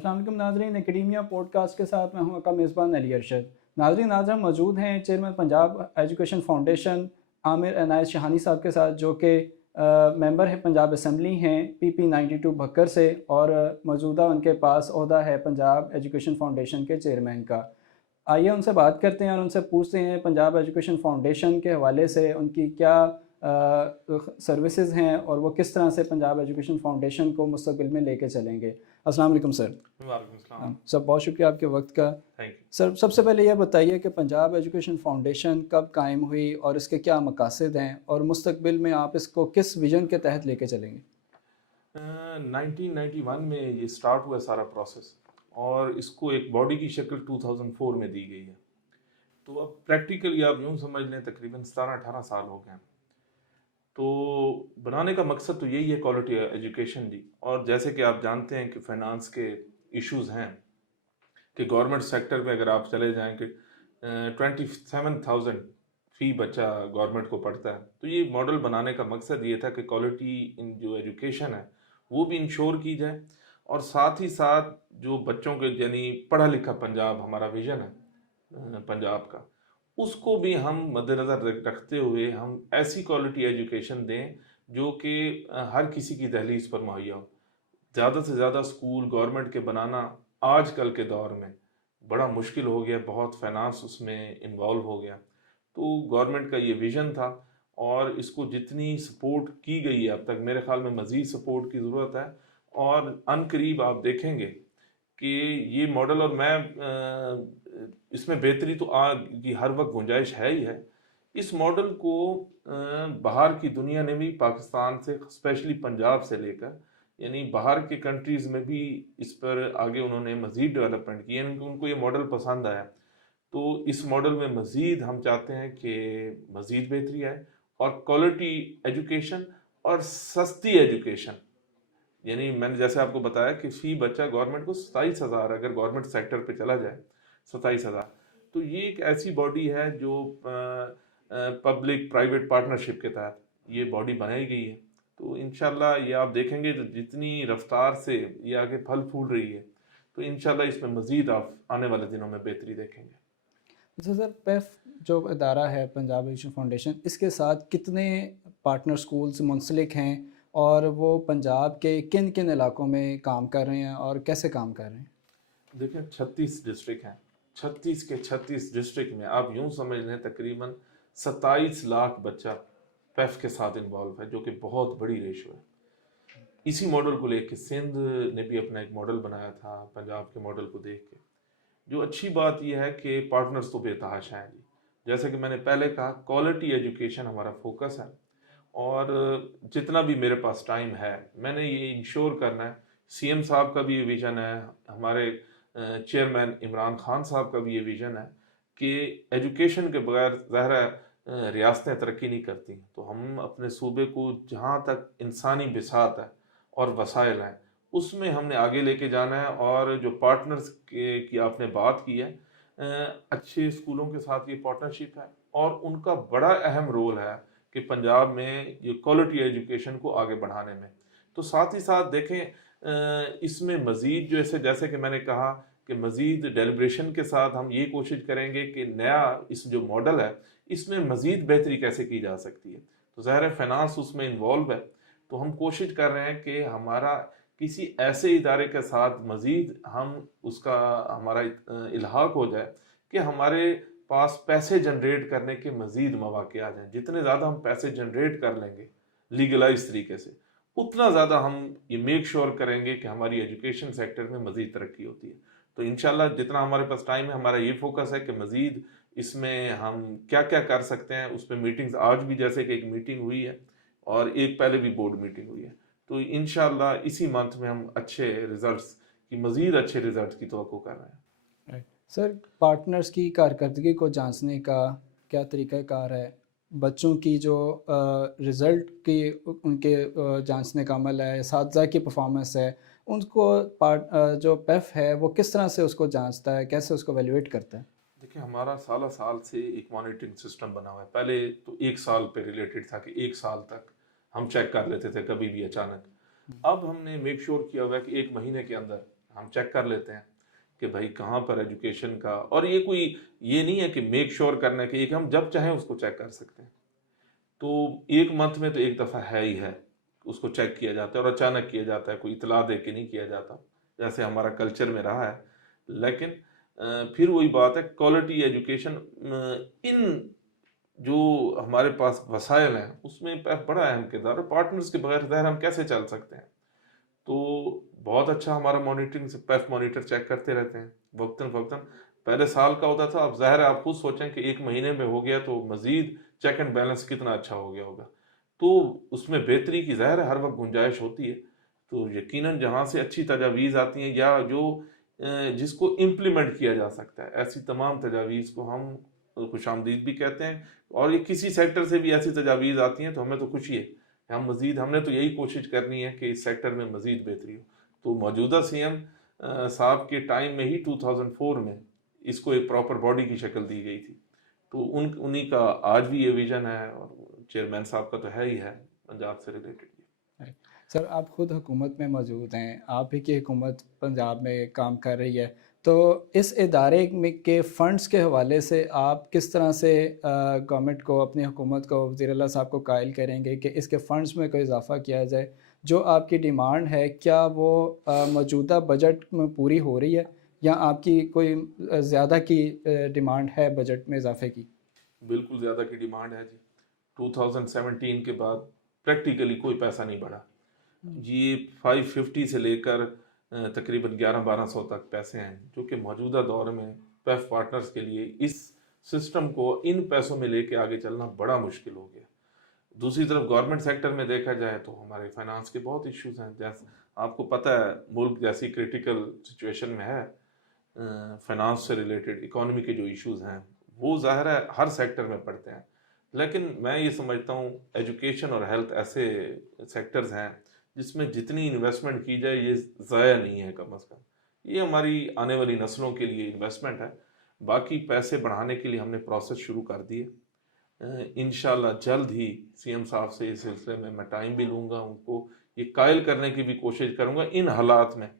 अस्सलाम वालेकुम नाज़रीन, एकेडमिया पॉडकास्ट के साथ मैं हूं आपका मेज़बान अली अरशद। नाज़रीन, आज हम मौजूद हैं chairman Punjab education foundation Aamir Inayat Shahani sahab के साथ, जो कि मेंबर है पंजाब असम्बली हैं PP 92 भक्कर से, और मौजूदा उनके पास ओहदा है पंजाब एजुकेशन फाउंडेशन के चेयरमैन का। आइए उनसे बात करते हैं और उनसे पूछते हैं पंजाब एजुकेशन फाउंडेशन के हवाले से उनकी क्या सर्विसेज हैं और वो किस तरह से पंजाब एजुकेशन फाउंडेशन को मुस्तकबिल में लेके चलेंगे। अस्सलाम वालेकुम सर। वालेकुम सलाम। सर, बहुत शुक्रिया आपके वक्त का। Thank you. सर, सबसे पहले यह बताइए कि पंजाब एजुकेशन फाउंडेशन कब कायम हुई और इसके क्या मकासद हैं, और मुस्तकबिल में आप इसको किस विजन के तहत लेके चलेंगे। 1991 में ये स्टार्ट हुआ सारा प्रोसेस, और इसको एक बॉडी की शक्ल 2004 में दी गई है। तो अब प्रैक्टिकली आप यूँ समझ लें तकरीबन 17-18 साल हो गए हैं। तो बनाने का मकसद तो यही है, क्वालिटी एजुकेशन जी। और जैसे कि आप जानते हैं कि फाइनेंस के इश्यूज हैं, कि गवर्नमेंट सेक्टर में अगर आप चले जाएं कि 27,000 फी बच्चा गवर्नमेंट को पड़ता है। तो ये मॉडल बनाने का मकसद ये था कि क्वालिटी इन जो एजुकेशन है वो भी इंश्योर की जाए, और साथ ही साथ जो बच्चों के यानी पढ़ा लिखा पंजाब हमारा विजन है पंजाब का, उसको भी हम मद्देनज़र रखते हुए हम ऐसी क्वालिटी एजुकेशन दें जो कि हर किसी की दहलीज पर मुहैया हो। ज़्यादा से ज़्यादा स्कूल गवर्नमेंट के बनाना आजकल के दौर में बड़ा मुश्किल हो गया, बहुत फाइनेंस उसमें इन्वॉल्व हो गया। तो गवर्नमेंट का ये विज़न था, और इसको जितनी सपोर्ट की गई है अब तक, मेरे ख्याल में मज़ीद सपोर्ट की ज़रूरत है। और अनकरीब आप देखेंगे कि ये मॉडल, और मैं इसमें बेहतरी तो की हर वक्त गुंजाइश है ही है। इस मॉडल को बाहर की दुनिया ने भी, पाकिस्तान से स्पेशली पंजाब से लेकर यानी बाहर के कंट्रीज़ में भी इस पर आगे उन्होंने मज़ीद डेवलपमेंट की है, उनको ये मॉडल पसंद आया। तो इस मॉडल में मज़ीद हम चाहते हैं कि मज़ीद बेहतरी आए, और क्वालिटी एजुकेशन और सस्ती एजुकेशन। यानी मैंने जैसे आपको बताया कि फ़ी बच्चा गवर्नमेंट को 27,000 अगर गवर्नमेंट सेक्टर पे चला जाए, 27,000। तो ये एक ऐसी बॉडी है जो पब्लिक प्राइवेट पार्टनरशिप के तहत ये बॉडी बनाई गई है। तो इंशाल्लाह ये आप देखेंगे तो जितनी रफ्तार से ये आगे फल फूल रही है, तो इंशाल्लाह इसमें मज़ीद आप आने वाले दिनों में बेहतरी देखेंगे। अच्छा सर, PEF जो इदारा है पंजाब एजुकेशन फाउंडेशन, इसके साथ कितने पार्टनर स्कूल्स मुंसलिक हैं और वो पंजाब के किन किन इलाकों में काम कर रहे हैं और कैसे काम कर रहे हैं। देखिए 36 डिस्ट्रिक्ट हैं। 36 के 36 डिस्ट्रिक्ट में आप यूं समझ लें तकरीबन 27 लाख बच्चा पैफ के साथ इन्वॉल्व है, जो कि बहुत बड़ी रेशो है। इसी मॉडल को लेके सिंध ने भी अपना एक मॉडल बनाया था पंजाब के मॉडल को देख के। जो अच्छी बात यह है कि पार्टनर्स तो बेतहाशा हैं जी। जैसे कि मैंने पहले कहा, क्वालिटी एजुकेशन हमारा फोकस है, और जितना भी मेरे पास टाइम है मैंने ये इंश्योर करना है। CM साहब का भी ये विज़न है, हमारे चेयरमैन इमरान खान साहब का भी ये विज़न है कि एजुकेशन के बगैर ज़ाहिर है रियासतें तरक्की नहीं करती। तो हम अपने सूबे को जहाँ तक इंसानी बिसात है और वसाइल हैं उसमें हमने आगे लेके जाना है। और जो पार्टनर्स की आपने बात की है, अच्छे स्कूलों के साथ ये पार्टनरशिप है, और उनका बड़ा अहम रोल है कि पंजाब में ये क्वालिटी एजुकेशन को आगे बढ़ाने में। तो साथ ही साथ देखें इसमें मज़ीद जैसे जैसे कि मैंने कहा कि मज़ीद डेलिब्रेशन के साथ हम ये कोशिश करेंगे कि नया इस जो मॉडल है इसमें मज़ीद बेहतरी कैसे की जा सकती है। तो ज़ाहिर है फाइनेंस उसमें इन्वॉल्व है। तो हम कोशिश कर रहे हैं कि हमारा किसी ऐसे इदारे के साथ मज़ीद हम उसका हमारा इल्हाक हो जाए कि हमारे पास पैसे जनरेट करने के मज़ीद मौके आ जाएं। जितने ज़्यादा हम पैसे जनरेट कर लेंगे लीगलाइज तरीके से, उतना ज़्यादा हम ये मेक श्योर करेंगे कि हमारी एजुकेशन सेक्टर में मज़ीद तरक्की होती है। तो इंशाल्लाह जितना हमारे पास टाइम है, हमारा ये फोकस है कि मज़ीद इसमें हम क्या क्या कर सकते हैं। उस पर मीटिंग्स आज भी जैसे कि एक मीटिंग हुई है, और एक पहले भी बोर्ड मीटिंग हुई है। तो इंशाल्लाह इसी मंथ में हम अच्छे रिजल्ट्स की मज़ीद अच्छे रिजल्ट्स की तवक्को कर रहे हैं। राइट सर, पार्टनर्स की कारकर्दगी को जांचने का क्या तरीक़ाकार है। बच्चों की जो रिज़ल्ट की उनके जांचने का अमल है, असातिज़ा की परफॉर्मेंस है, उनको जो PEF है वो किस तरह से उसको जांचता है, कैसे उसको वैल्यूएट करता है। देखिए हमारा साल से एक मॉनिटरिंग सिस्टम बना हुआ है। पहले तो एक साल पे रिलेटेड था कि एक साल तक हम चेक कर लेते थे कभी भी अचानक। अब हमने मेक श्योर किया हुआ है कि एक महीने के अंदर हम चेक कर लेते हैं कि भाई कहाँ पर एजुकेशन का, और ये नहीं है कि मेक श्योर करने के, एक हम जब चाहें उसको चेक कर सकते हैं। तो एक मंथ में तो एक दफ़ा है ही है, उसको चेक किया जाता है और अचानक किया जाता है, कोई इतला दे के नहीं किया जाता जैसे हमारा कल्चर में रहा है। लेकिन फिर वही बात है, क्वालिटी एजुकेशन इन जो हमारे पास वसाइल हैं उसमें बड़ा अहम किरदार है। पार्टनर्स के बगैर ज़ाहिर हम कैसे चल सकते हैं। तो बहुत अच्छा हमारा मॉनिटरिंग से पेफ मॉनिटर चेक करते रहते हैं वक्तन फवक्तन। पहले साल का होता था, अब ज़ाहिर है आप खुद सोचें कि एक महीने में हो गया तो मज़ीद चेक एंड बैलेंस कितना अच्छा हो गया होगा। तो उसमें बेहतरी की ज़ाहिर है हर वक्त गुंजाइश होती है। तो यकीनन जहाँ से अच्छी तजावीज़ आती हैं या जो जिसको इम्प्लीमेंट किया जा सकता है, ऐसी तमाम तजावीज़ को हम खुशामदीद भी कहते हैं। और ये किसी सेक्टर से भी ऐसी तजावीज़ आती हैं तो हमें तो खुशी है, हम मज़ीद, हमने तो यही कोशिश करनी है कि इस सेक्टर में मज़ीद बेहतरी हो। तो मौजूदा सीएम साहब के टाइम में ही 2004 में इसको एक प्रॉपर बॉडी की शक्ल दी गई थी। तो उन्हीं का आज भी ये विज़न है, और चेयरमैन साहब का तो है ही है पंजाब से रिलेटेड। सर, आप खुद हुकूमत में मौजूद हैं, आप ही की हुकूमत पंजाब में काम कर रही है, तो इस इदारे में के फ़ंड्स के हवाले से आप किस तरह से गवर्नमेंट को, अपनी हुकूमत को, वज़ीर आला साहब को कायल करेंगे कि इसके फ़ंड्स में कोई इजाफ़ा किया जाए? जो आपकी डिमांड है, क्या वो मौजूदा बजट में पूरी हो रही है, या आपकी कोई ज़्यादा की डिमांड है बजट में इजाफ़े की? बिल्कुल ज़्यादा की डिमांड है जी। 2017 के बाद प्रैक्टिकली कोई पैसा नहीं बढ़ा जी। 550 से लेकर तकरीबन 1100-1200 तक पैसे हैं, जो कि मौजूदा दौर में पेफ पार्टनर्स के लिए इस सिस्टम को इन पैसों में लेके आगे चलना बड़ा मुश्किल हो गया। दूसरी तरफ गवर्नमेंट सेक्टर में देखा जाए तो हमारे फाइनेंस के बहुत इश्यूज हैं। जैसे आपको पता है मुल्क जैसी क्रिटिकल सिचुएशन में है, फाइनेंस से रिलेटेड इकोनॉमी के जो इश्यूज हैं वो ज़ाहिर है हर सेक्टर में पड़ते हैं। लेकिन मैं ये समझता हूँ एजुकेशन और हेल्थ ऐसे सेक्टर्स हैं जिसमें जितनी इन्वेस्टमेंट की जाए ये ज़ाया नहीं है, कम अज़ कम ये हमारी आने वाली नस्लों के लिए इन्वेस्टमेंट है। बाकी पैसे बढ़ाने के लिए हमने प्रोसेस शुरू कर दिए। इंशाल्लाह जल्द ही सीएम साहब से इस सिलसिले में मैं टाइम भी लूँगा, उनको ये कायल करने की भी कोशिश करूँगा। इन हालात में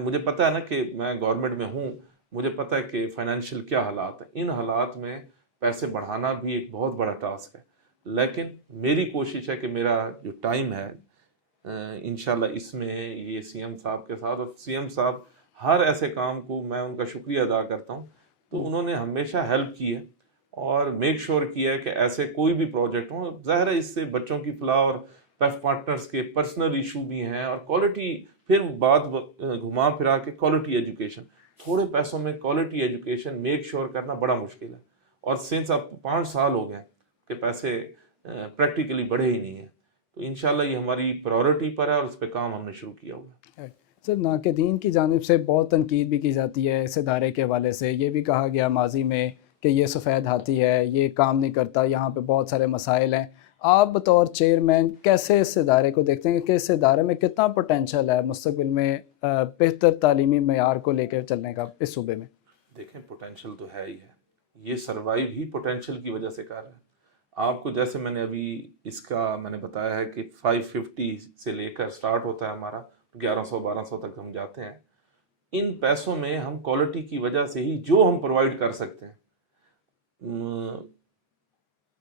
मुझे पता है ना कि मैं गवर्नमेंट में हूँ, मुझे पता है कि फाइनेंशियल क्या हालात है। इन हालात में पैसे बढ़ाना भी एक बहुत बड़ा टास्क है, लेकिन मेरी कोशिश है कि मेरा जो टाइम है इंशाल्लाह इसमें ये सीएम साहब के साथ, और सीएम साहब हर ऐसे काम को मैं उनका शुक्रिया अदा करता हूँ, तो उन्होंने हमेशा हेल्प की है और मेक श्योर किया है कि ऐसे कोई भी प्रोजेक्ट हो। ज़ाहिर है इससे बच्चों की फलाह और पेफ पार्टनर्स के पर्सनल इशू भी हैं, और क्वालिटी, फिर बात घुमा फिरा के क्वालिटी एजुकेशन, थोड़े पैसों में क्वालिटी एजुकेशन मेक श्योर करना बड़ा मुश्किल है। और सिंस अब 5 साल हो गए कि पैसे प्रैक्टिकली बढ़े ही नहीं हैं, तो इंशाल्लाह ये हमारी प्रायोरिटी पर है और उस पर काम हमने शुरू किया हुआ है। सर, नाक़दीन की जानिब से बहुत तनकीद भी की जाती है इस इदारे के हवाले से। ये भी कहा गया माजी में कि ये सफ़ेद हाथी है, ये काम नहीं करता, यहाँ पे बहुत सारे मसाइल हैं। आप बतौर चेयरमैन कैसे इस इदारे को देखते हैं कि इस इदारे में कितना पोटेंशल है मुस्तक़बिल में बेहतर तालीमी मयार को लेकर चलने का इस सूबे में? देखें, पोटेंशल तो है ही है, ये सर्वाइव ही पोटेंशल की वजह से कर रहा है। आपको जैसे मैंने अभी इसका मैंने बताया है कि 550 से लेकर स्टार्ट होता है हमारा, 1100-1200 तक हम जाते हैं। इन पैसों में हम क्वालिटी की वजह से ही जो हम प्रोवाइड कर सकते हैं,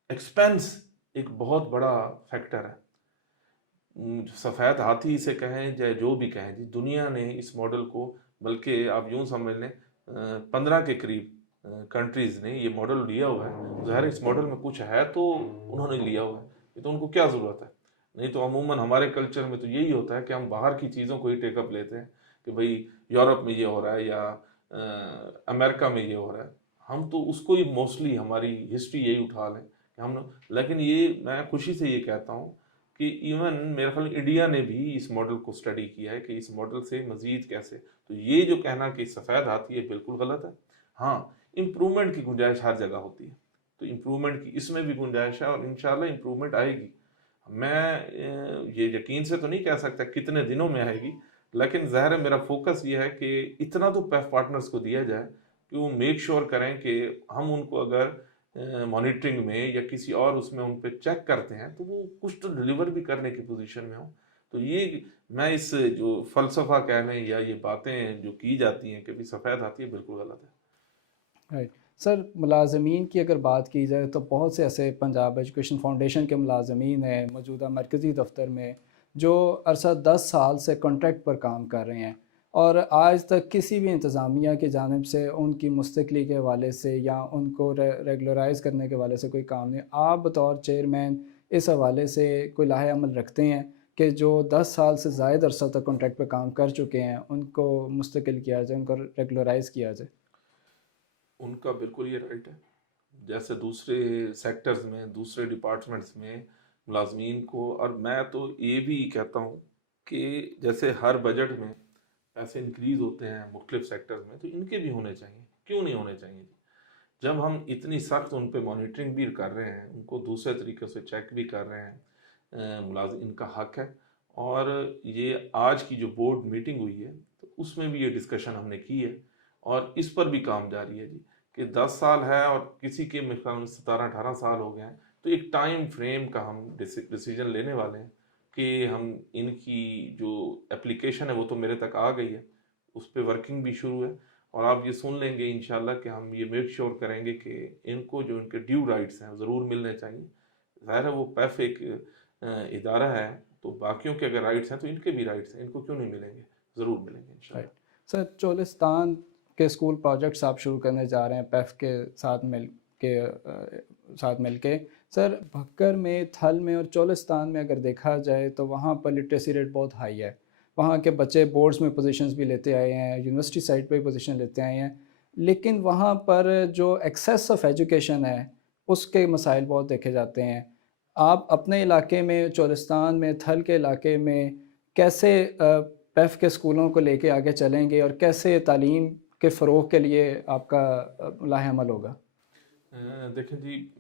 एक्सपेंस एक बहुत बड़ा फैक्टर है। सफ़ेद हाथी से कहें चाहे जो भी कहें जी, दुनिया ने इस मॉडल को, बल्कि आप यूं समझ लें 15 के करीब कंट्रीज़ ने ये मॉडल लिया हुआ है। ज़ाहिर इस मॉडल में कुछ है तो उन्होंने लिया हुआ है, तो उनको क्या ज़रूरत है। नहीं तो अमूमन हमारे कल्चर में तो यही होता है कि हम बाहर की चीज़ों को ही टेकअप लेते हैं कि भाई यूरोप में ये हो रहा है या अमेरिका में ये हो रहा है, हम तो उसको ही मोस्टली हमारी हिस्ट्री यही उठा लें कि हम। लेकिन ये मैं खुशी से ये कहता हूँ कि इवन मेरे ख्याल इंडिया ने भी इस मॉडल को स्टडी किया है कि इस मॉडल से मज़ीद कैसे। तो ये जो कहना कि सफ़ेद हाथी है बिल्कुल गलत है। हाँ, इम्प्रूवमेंट की गुंजाइश हर जगह होती है, तो इम्प्रूवमेंट की इसमें भी गुंजाइश है और इंशाल्लाह इम्प्रूवमेंट आएगी। मैं ये यकीन से तो नहीं कह सकता कितने दिनों में आएगी, लेकिन ज़ाहिर है मेरा फोकस ये है कि इतना तो पेफ पार्टनर्स को दिया जाए कि वो मेक श्योर करें कि हम उनको अगर मॉनिटरिंग में या किसी और उसमें उन पर चेक करते हैं तो वो कुछ तो डिलीवर भी करने की पोजीशन में हो। तो ये मैं इस जो फ़लसफ़ा कह लें या ये बातें जो की जाती हैं कि भी सफ़ेद हाथी है, बिल्कुल गलत है। राइट सर, मुलाजमीन की अगर बात की जाए तो बहुत से ऐसे पंजाब एजुकेशन फाउंडेशन के मुलाजमीन हैं मौजूदा मरकज़ी दफ्तर में जो अरसा 10 साल से कॉन्ट्रैक्ट पर काम कर रहे हैं और आज तक किसी भी इंतज़ामिया की जानिब से उनकी मुस्तकली के हवाले से या उनको रेगुलराइज करने के हवाले से कोई काम नहीं। आप बतौर चेयरमैन इस हवाले से कोई लाहे अमल रखते हैं कि जो 10 साल से ज़ायद अरसा तक कॉन्ट्रैक्ट पर काम कर चुके हैं उनको मुस्तकिल किया जाए, उनको रेगुलराइज किया जाए? उनका बिल्कुल ये राइट है। जैसे दूसरे सेक्टर्स में, दूसरे डिपार्टमेंट्स में मुलाजमीन को, और मैं तो ये भी कहता हूँ कि जैसे हर बजट में पैसे इंक्रीज़ होते हैं मुख्तलिफ सेक्टर्स में, तो इनके भी होने चाहिए। क्यों नहीं होने चाहिए? जब हम इतनी सख्त उन पे मॉनिटरिंग भी कर रहे हैं, उनको दूसरे तरीक़े से चेक भी कर रहे हैं, मुलाजिम इनका हक है। और ये आज की जो बोर्ड मीटिंग हुई है तो उसमें भी ये डिस्कशन हमने की है और इस पर भी काम जारी है जी, कि 10 साल है और किसी के मिसाल 17-18 साल हो गए हैं, तो एक टाइम फ्रेम का हम डिसीजन लेने वाले हैं कि हम इनकी जो एप्लीकेशन है वो तो मेरे तक आ गई है, उस पर वर्किंग भी शुरू है और आप ये सुन लेंगे इंशाल्लाह कि हम ये मेक श्योर करेंगे कि इनको जो इनके ड्यू राइट्स हैं ज़रूर मिलने चाहिए। ज़ाहिर है वो पैफ एक इदारा है, तो बाकियों के अगर राइट्स हैं तो इनके भी राइट्स हैं, इनको क्यों नहीं मिलेंगे? ज़रूर मिलेंगे राइट इंशाल्लाह। सर, चोलिस्तान के स्कूल प्रोजेक्ट्स आप शुरू करने जा रहे हैं पैफ के साथ मिल के। सर, भक्कर में, थल में और चोलिस्तान में अगर देखा जाए तो वहाँ पर लिटरेसी रेट बहुत हाई है। वहाँ के बच्चे बोर्ड्स में पोजीशंस भी लेते आए हैं, यूनिवर्सिटी साइड पे भी पोजीशन लेते आए हैं, लेकिन वहाँ पर जो एक्सेस ऑफ एजुकेशन है उसके मसाइल बहुत देखे जाते हैं। आप अपने इलाके में, चोलिस्तान में, थल के इलाके में कैसे पैफ के स्कूलों को लेके आगे चलेंगे और कैसे तालीम के फ़रोग़ के लिए आपका लाहेअमल होगा? देखें जी,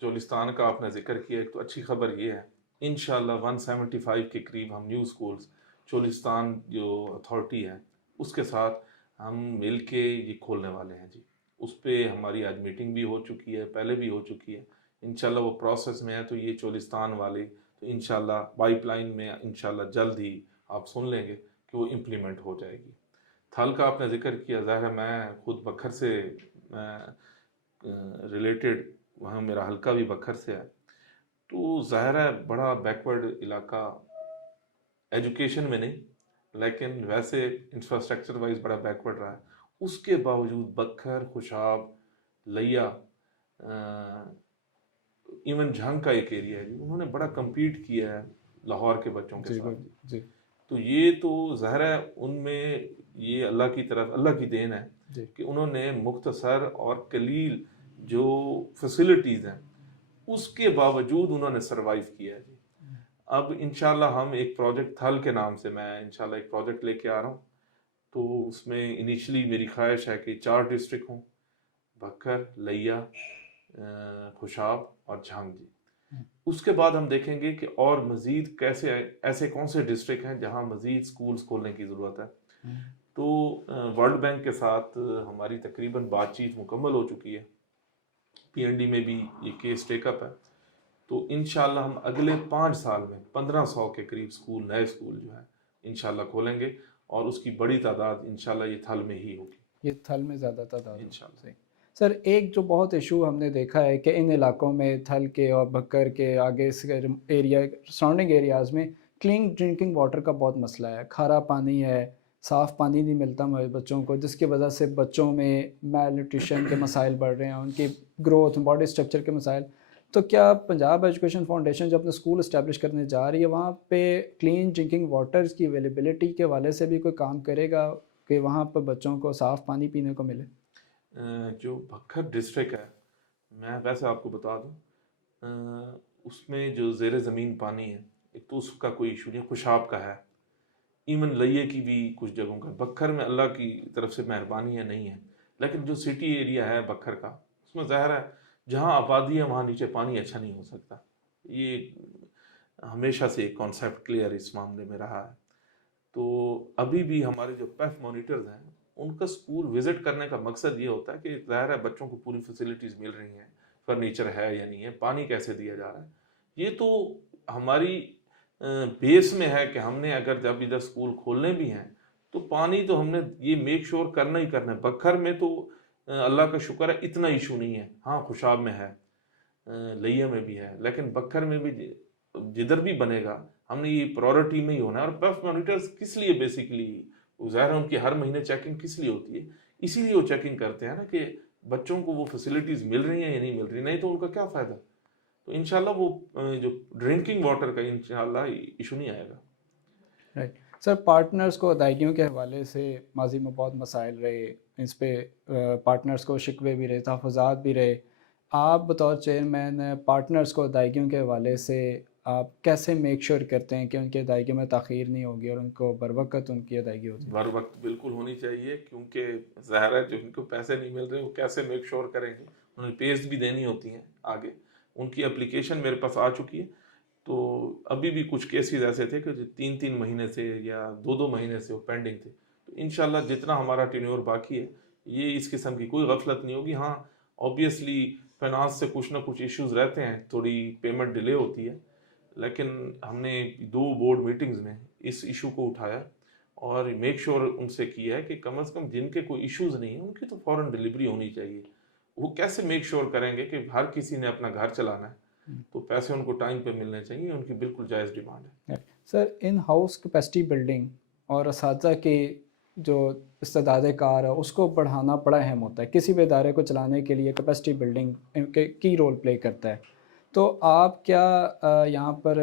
चोलिस्तान का आपने जिक्र किया, एक तो अच्छी खबर ये है इंशाल्लाह 175 के करीब हम न्यू स्कूल्स चोलिस्तान जो अथॉरिटी है उसके साथ हम मिल के ये खोलने वाले हैं जी। उस पर हमारी आज मीटिंग भी हो चुकी है, पहले भी हो चुकी है। इंशाल्लाह वो प्रोसेस में है, तो ये चोलिस्तान वाले तो इंशाल्लाह पाइपलाइन में इंशाल्लाह जल्द ही आप सुन लेंगे कि वो इम्प्लीमेंट हो जाएगी। थल का आपने जिक्र किया, ज़ाहिर है मैं खुद बखर से रिलेटेड, वहाँ मेरा हल्का भी बखर से है, तो ज़ाहिर है बड़ा बैकवर्ड इलाका, एजुकेशन में नहीं लेकिन वैसे इंफ्रास्ट्रक्चर वाइज बड़ा बैकवर्ड रहा है। उसके बावजूद बखर, खुशाब, लिया, इवन झंग का एक एरिया है जी, उन्होंने बड़ा कम्पीट किया है लाहौर के बच्चों के जी साथ। जी तो ये तो ज़ाहिर है उनमें ये अल्लाह की तरफ, अल्लाह की देन है जी कि उन्होंने मुख्तसर और कलील जो फैसिलिटीज़ हैं उसके बावजूद उन्होंने सरवाइव किया है जी। अब इंशाल्लाह हम एक प्रोजेक्ट थल के नाम से, मैं इंशाल्लाह एक प्रोजेक्ट लेके आ रहा हूँ, तो उसमें इनिशियली मेरी ख्वाहिश है कि 4 डिस्ट्रिक्ट हों, बखर, लिया, खुशाब और झांग जी। उसके बाद हम देखेंगे कि और मज़ीद कैसे, ऐसे कौन से डिस्ट्रिक्ट हैं जहां मज़ीद स्कूल्स खोलने की ज़रूरत है। तो वर्ल्ड बैंक के साथ हमारी तकरीबन बातचीत मुकम्मल हो चुकी है, पीएनडी में भी ये केस टेकअप है। तो इंशाल्लाह हम अगले 5 साल में 1500 के करीब स्कूल, नए स्कूल जो है इंशाल्लाह खोलेंगे और उसकी बड़ी तादाद इंशाल्लाह ये थल में ही होगी। ये थल में ज़्यादा तादाद इंशाल्लाह। सही। सर, एक जो बहुत इशू हमने देखा है कि इन इलाकों में, थल के और भक्कर के आगे एरिया, सराउंडिंग एरियाज़ में क्लीन ड्रिंकिंग वाटर का बहुत मसला है। खारा पानी है, साफ़ पानी नहीं मिलता हमारे बच्चों को, जिसकी वजह से बच्चों में मैल न्यूट्रिशन के मसाइल बढ़ रहे हैं, उनकी ग्रोथ, बॉडी स्ट्रक्चर के मसाइल। तो क्या पंजाब एजुकेशन फाउंडेशन जब अपना स्कूल इस्टेब्लिश करने जा रही है वहाँ पे क्लीन ड्रिंकिंग वाटर्स की अवेलेबिलिटी के हवाले से भी कोई काम करेगा कि वहाँ पर बच्चों को साफ़ पानी पीने को मिले? जो भक्खर डिस्ट्रिक्ट है, मैं वैसे आपको बता दूं, उसमें जो ज़ेर ज़मीन पानी है, एक तो उसका कोई इशू नहीं, खुशाब का है, इवन लइये की भी कुछ जगहों का। बखर में अल्लाह की तरफ से मेहरबानी है, नहीं है, लेकिन जो सिटी एरिया है बखर का, उसमें ज़ाहिर है जहाँ आबादी है वहाँ नीचे पानी अच्छा नहीं हो सकता। ये हमेशा से एक कॉन्सेप्ट क्लियर इस मामले में रहा है। तो अभी भी हमारे जो पैफ मॉनिटर्स हैं उनका स्कूल विजिट करने का मकसद ये होता है कि ज़ाहिर है बच्चों को पूरी फैसिलिटीज़ मिल रही हैं, फर्नीचर है या नहीं है, पानी कैसे दिया जा रहा है। ये तो हमारी बेस में है कि हमने अगर जब इधर स्कूल खोलने भी हैं तो पानी तो हमने ये मेक श्योर करना ही करना है। बखर में तो अल्लाह का शुक्र है इतना इशू नहीं है, हाँ खुशाब में है, लिया में भी है, लेकिन बखर में भी जिधर भी बनेगा हमने ये प्रायोरिटी में ही होना है। और पफ मॉनिटर्स किस लिए बेसिकली, ज़ाहिर है उनकी हर महीने चेकिंग किस लिए होती है, इसीलिए वो चेकिंग करते हैं ना कि बच्चों को वो फैसिलिटीज़ मिल रही हैं या नहीं मिल रही, नहीं तो उनका क्या फ़ायदा। तो इंशाल्लाह वो जो ड्रिंकिंग वाटर का इंशाल्लाह इशू नहीं आएगा। राइट सर, पार्टनर्स को अदायगियों के हवाले से माजी में बहुत मसाइल रहे, इस पे पार्टनर्स को शिकवे भी रहे, तहफ़्फ़ुज़ात भी रहे। आप बतौर चेयरमैन पार्टनर्स को अदायगियों के हवाले से आप कैसे मेक श्योर करते हैं कि उनकी अदायगी में ताख़ीर नहीं होगी और उनको बर वक़्त उनकी अदायगी होती है? बर वक्त बिल्कुल होनी चाहिए, क्योंकि ज़ाहिर है जो उनको पैसे नहीं मिल रहे वो कैसे मेक श्योर करेंगे, उन्हें पेज भी देनी होती हैं आगे। उनकी एप्लीकेशन मेरे पास आ चुकी है, तो अभी भी कुछ केसेस ऐसे थे कि 3-3 महीने से या 2-2 महीने से वो पेंडिंग थे। तो इंशाल्लाह जितना हमारा टेन्योर बाकी है ये इस किस्म की कोई गफलत नहीं होगी। हाँ ऑब्वियसली फाइनेंस से कुछ ना कुछ इश्यूज रहते हैं, थोड़ी पेमेंट डिले होती है, लेकिन हमने 2 बोर्ड मीटिंग्स में इस इशू को उठाया और मेक श्योर उनसे किया है कि कम से कम जिनके कोई इश्यूज नहीं है उनकी तो फ़ौरन डिलीवरी होनी चाहिए। वो कैसे मेक श्योर करेंगे कि हर किसी ने अपना घर चलाना है, तो पैसे उनको टाइम पे मिलने चाहिए, उनकी बिल्कुल जायज़ डिमांड है। Sir, in house capacity building और असातिज़ा की जो इस्तेदाद कार है उसको बढ़ाना बड़ा अहम होता है। किसी भी इदारे को चलाने के लिए कैपेसिटी बिल्डिंग की रोल प्ले करता है। तो आप क्या यहाँ पर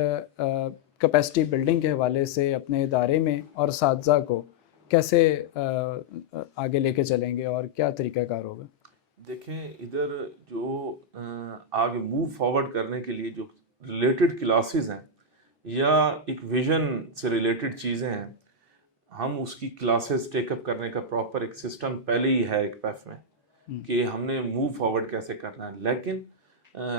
कैपेसिटी बिल्डिंग के हवाले से अपने इदारे में और असातिज़ा को कैसे आगे लेके चलेंगे और क्या तरीक़ाकार होगा? देखें इधर जो आगे मूव फॉरवर्ड करने के लिए जो रिलेटेड क्लासेस हैं या एक विजन से रिलेटेड चीज़ें हैं, हम उसकी क्लासेस टेकअप करने का प्रॉपर एक सिस्टम पहले ही है एक पैफ में कि हमने मूव फॉरवर्ड कैसे करना है। लेकिन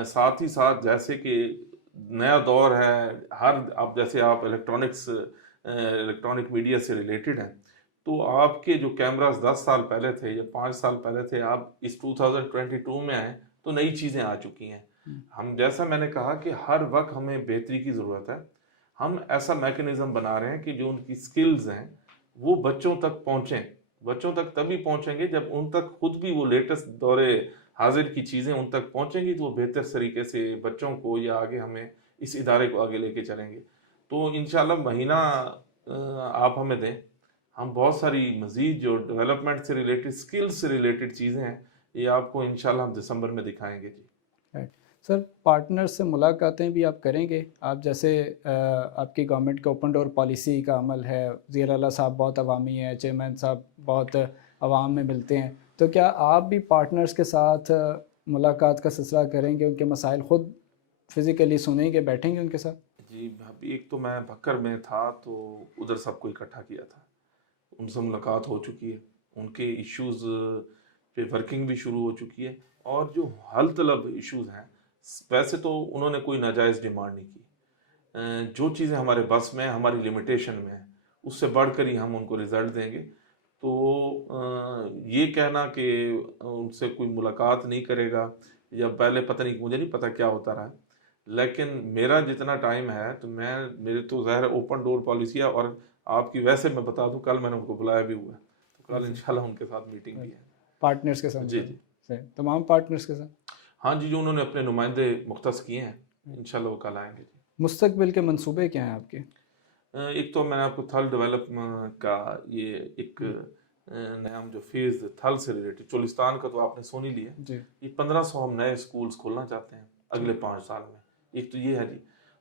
साथ ही साथ जैसे कि नया दौर है, हर अब जैसे आप इलेक्ट्रॉनिक मीडिया से रिलेटेड हैं, तो आपके जो कैमरास 10 साल पहले थे या 5 साल पहले थे, आप इस 2022 में आए तो नई चीज़ें आ चुकी हैं। हम जैसा मैंने कहा कि हर वक्त हमें बेहतरी की ज़रूरत है। हम ऐसा मैकेनिज़्म बना रहे हैं कि जो उनकी स्किल्स हैं वो बच्चों तक पहुँचें। बच्चों तक तभी पहुँचेंगे जब उन तक खुद भी वो लेटेस्ट दौरे हाजिर की चीज़ें उन तक पहुँचेंगी, तो वो बेहतर तरीके से बच्चों को या आगे हमें इस इदारे को आगे लेके चलेंगे। तो इंशाल्लाह महीना आप हमें दें, हम बहुत सारी मज़ीद जो डेवलपमेंट से रिलेटेड, स्किल्स से रिलेटेड चीज़ें हैं, ये आपको इंशाल्लाह हम दिसंबर में दिखाएंगे जी। राइट सर, पार्टनर से मुलाकातें भी आप करेंगे? आप जैसे आपकी गवर्नमेंट का ओपन डोर पॉलिसी का अमल है, वज़ीर आला साहब बहुत अवामी हैं, चेयरमैन साहब बहुत आवाम में मिलते हैं, तो क्या आप भी पार्टनर्स के साथ मुलाकात का सिलसिला करेंगे, उनके मसाइल ख़ुद फिज़िकली सुनेंगे, बैठेंगे उनके साथ? जी अभी एक तो मैं भक्कर में था तो उधर सबको इकट्ठा किया था, उनसे मुलाकात हो चुकी है, उनके इश्यूज़ पे वर्किंग भी शुरू हो चुकी है, और जो हल तलब इश्यूज़ हैं वैसे तो उन्होंने कोई नाजायज़ डिमांड नहीं की। जो चीज़ें हमारे बस में, हमारी लिमिटेशन में है, उससे बढ़कर ही हम उनको रिज़ल्ट देंगे। तो ये कहना कि उनसे कोई मुलाकात नहीं करेगा या पहले पता नहीं, मुझे नहीं पता क्या होता रहा है, लेकिन मेरा जितना टाइम है तो मेरे तो ज़ाहिर ओपन डोर पॉलिसी है। और आपकी वैसे मैं बता दूं, कल मैंने उनको बुलाया भी हुआ है, तो कल इंशाल्लाह उनके साथ मीटिंग भी है पार्टनर्स के साथ? जी जी सही, तमाम पार्टनर्स के साथ? हाँ जी, जो उन्होंने अपने नुमाइंदे मुख्तस किए हैं इंशाल्लाह वो कल आएंगे जी। मुस्तकबिल के मंसूबे क्या हैं आपके? एक तो मैंने आपको थल डेवलपमेंट का ये एक नया जो फेज़ थल से रिलेटेड, चोलिस्तान का तो आपने सुन ही लिया जी। ये 1500 हम नए स्कूल्स खोलना चाहते हैं अगले 5 साल में। एक तो ये है जी।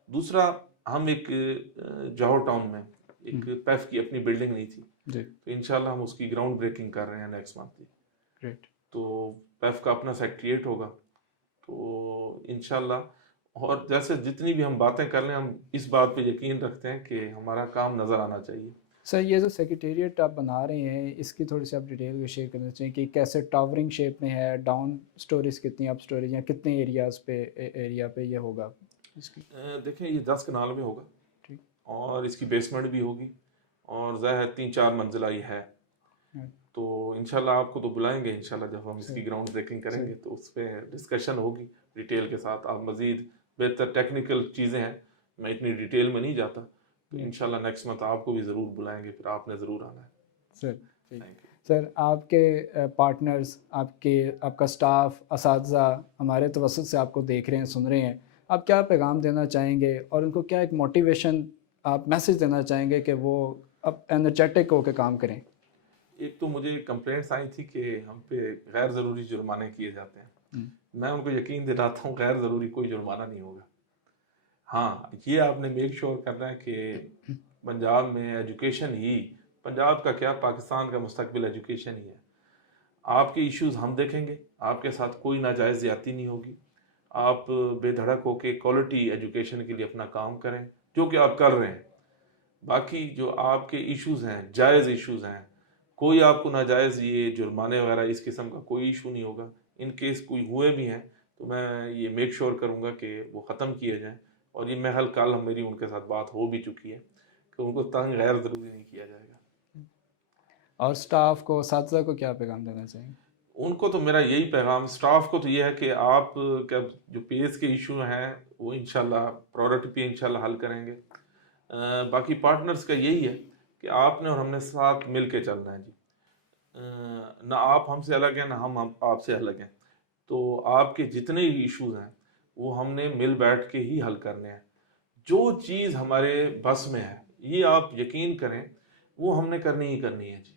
दूसरा, हम एक जौहर टाउन में एक पैफ की अपनी बिल्डिंग नहीं थी जी। तो इंशाल्लाह हम उसकी ग्राउंड ब्रेकिंग कर रहे हैं नेक्स्ट मंथ। ग्रेट। तो पैफ का अपना सेक्रेटरिएट होगा, तो इंशाल्लाह। और जैसे जितनी भी हम बातें कर लें, हम इस बात पे यकीन रखते हैं कि हमारा काम नज़र आना चाहिए। सर, ये जो सेक्रेटेरिएट आप बना रहे हैं इसकी थोड़ी सी आप डिटेल में शेयर करना चाहिए कि कैसे टावरिंग शेप में है, डाउन स्टोरीज कितनी, अप स्टोरीज, या कितने एरिया पे ये होगा इसकी? देखें ये 10 कनाल में होगा, ठीक। और इसकी बेसमेंट भी होगी, और ज़ाहिर 3-4 मंजिला ही है। तो इंशाल्लाह आपको तो बुलाएंगे इंशाल्लाह, जब हम इसकी ग्राउंड ब्रेकिंग करेंगे तो उस पर डिस्कशन होगी डिटेल के साथ। आप मज़ीद बेहतर टेक्निकल चीज़ें हैं मैं इतनी डिटेल में नहीं जाता। तो इंशाल्लाह नेक्स्ट मंथ आपको भी ज़रूर बुलाएंगे, फिर आपने ज़रूर आना है। Sir thank you. सर, आपके पार्टनर्स, आपका स्टाफ, असातिज़ा हमारे तवसत से आपको देख रहे हैं, सुन रहे हैं, आप क्या पैगाम देना चाहेंगे और उनको क्या एक मोटिवेशन आप मैसेज देना चाहेंगे कि वो अब एनर्जेटिक होकर काम करें? एक तो मुझे कंप्लेंट्स आई थी कि हम पे गैर ज़रूरी जुर्माने किए जाते हैं। मैं उनको यकीन दिलाता हूँ गैर ज़रूरी कोई जुर्माना नहीं होगा। हाँ, ये आपने मेक श्योर करना है कि पंजाब में एजुकेशन ही, पंजाब का क्या, पाकिस्तान का मुस्तकबिल एजुकेशन ही है। आपके इश्यूज हम देखेंगे, आपके साथ कोई नाजायज़ ज़्यादती नहीं होगी। आप बेधड़क होके क्वालिटी एजुकेशन के लिए अपना काम करें, जो कि आप कर रहे हैं। बाकी जो आपके इश्यूज हैं, जायज़ इश्यूज हैं, कोई आपको नाजायज़ ये जुर्माने वगैरह इस किस्म का कोई इशू नहीं होगा। इन केस कोई हुए भी हैं तो मैं ये मेक श्योर करूँगा कि वो ख़त्म किए जाएँ। और ये महल कल मेरी उनके साथ बात हो भी चुकी है कि उनको तंग गैर ज़रूरी नहीं किया जाएगा। और स्टाफ को, असातिज़ा को क्या पैगाम देना चाहेंगे? उनको तो मेरा यही पैगाम, स्टाफ को तो ये है कि आप क्या जो पेस के इशू हैं वो इंशाल्लाह प्रोडक्ट पे इंशाल्लाह हल करेंगे। बाकी पार्टनर्स का यही है कि आपने और हमने साथ मिल के चलना है जी। ना आप हमसे अलग हैं, ना हम आपसे अलग हैं। तो आपके जितने इश्यूज हैं वो हमने मिल बैठ के ही हल करने हैं। जो चीज़ हमारे बस में है, ये आप यकीन करें, वो हमने करनी ही करनी है जी।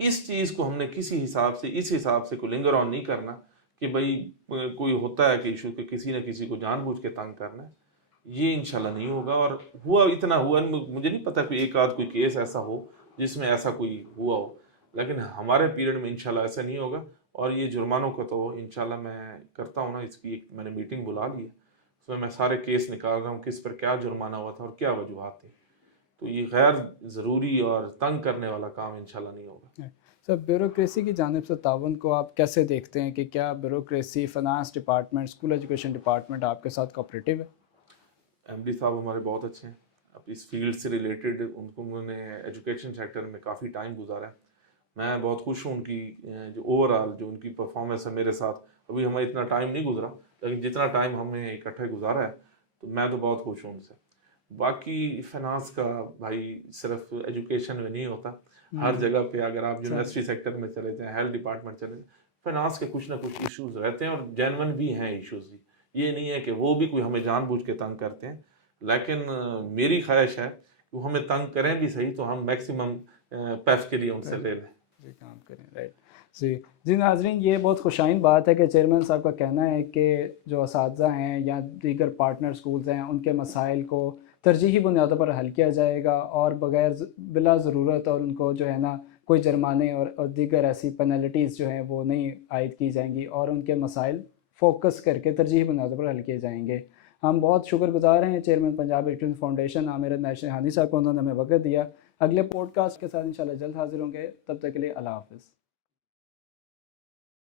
इस चीज़ को हमने किसी हिसाब से, इस हिसाब से को लिंगर ऑन नहीं करना कि भाई कोई होता है कि इशू के किसी न किसी को जानबूझ के तंग करना है। ये इंशाल्लाह नहीं होगा। और हुआ इतना हुआ, मुझे नहीं पता कोई एक आध कोई केस ऐसा हो जिसमें ऐसा कोई हुआ हो, लेकिन हमारे पीरियड में इंशाल्लाह ऐसा नहीं होगा। और ये जुर्मानों का तो इंशाल्लाह मैं करता हूँ ना, इसकी एक मैंने मीटिंग बुला ली है, उसमें मैं सारे केस निकाल रहा हूँ किस पर क्या जुर्माना हुआ था और क्या वजूहत थी। तो ये गैर ज़रूरी और तंग करने वाला काम इंशाल्लाह नहीं होगा। सर, ब्यूरोक्रेसी की जानिब से ताउन को आप कैसे देखते हैं कि क्या bureaucracy, finance department, school education department आपके साथ कोऑपरेटिव है? एमडी साहब हमारे बहुत अच्छे हैं। अब इस फील्ड से रिलेटेड उन्होंने एजुकेशन सेक्टर में काफ़ी टाइम गुजारा है। मैं बहुत खुश हूँ उनकी जो ओवरऑल जो उनकी परफॉर्मेंस है मेरे साथ। अभी हमें इतना टाइम नहीं गुजरा, लेकिन जितना टाइम हमने इकट्ठे गुजारा है तो मैं तो बहुत खुश हूँ उनसे। बाकी फाइनेंस का भाई सिर्फ एजुकेशन में नहीं होता, हर जगह पे अगर आप यूनिवर्सिटी सेक्टर में चले जाएँ, हेल्थ डिपार्टमेंट चले जाएँ, फाइनेंस के कुछ ना कुछ इश्यूज रहते हैं और जेन्युइन भी हैं इश्यूज। ये नहीं है कि वो भी कोई हमें जानबूझ के तंग करते हैं, लेकिन मेरी ख्वाहिश है कि वो हमें तंग करें भी सही तो हम मैक्सिमम पैफ के लिए उनसे ले लें। जी, काम करें, राइट। जी जी नाजरीन, ये बहुत खुशाइन बात है कि चेयरमैन साहब का कहना है कि जो असातिज़ा हैं या दीगर पार्टनर स्कूल्स हैं उनके मसाइल को तरजीही बुनियादों पर हल किया जाएगा और बगैर बिला ज़रूरत और उनको जो है ना कोई जुर्माने और दीगर ऐसी पेनल्टीज़ जो हैं वो नहीं आयद की जाएंगी और उनके मसाइल फोकस करके तरजीही बुनियादों पर हल किए जाएंगे। हम बहुत शुक्रगुजार हैं chairman Punjab education foundation Aamir Enayat Shahani sahab को, उन्होंने हमें वक़्त दिया। अगले पॉडकास्ट के साथ इंशाल्लाह जल्द हाज़िर होंगे, तब तक के लिए अल्लाह हाफ़िज़।